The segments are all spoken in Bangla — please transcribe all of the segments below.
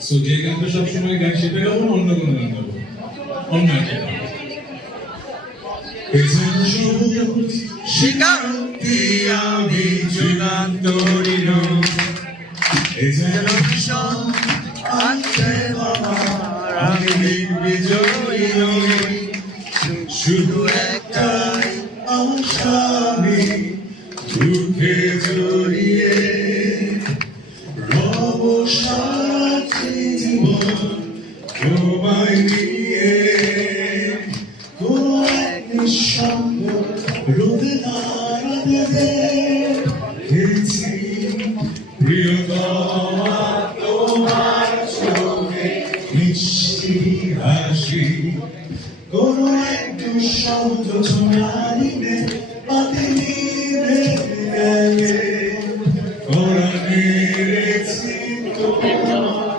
সো যে গানটা সবসময় গাই সেটা গাবো না অন্য কোনো গান গাবো? অন্য একটা গান। স্বীকারোক্তি আমি যুগান্তরীণ আছে বাবার আমি বিজয়ী নই শুধু একটাই আশামি দুঃখে জড়িয়ে রব সাথী জীবন তোমায় নিয়ে কোনো এক নিঃসঙ্গ রোদে নারাদে দেখছি প্রিয়তমা তোমার চোখে মিষ্টি হাসি কোনো এক দুঃশব্দ শোনাইলে পাতে নিভে গেলে করেছি তোমার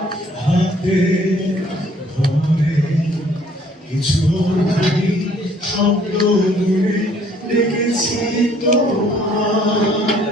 হাতে ঘরে কিছু শব্দ মনে ডেকেছি তোমার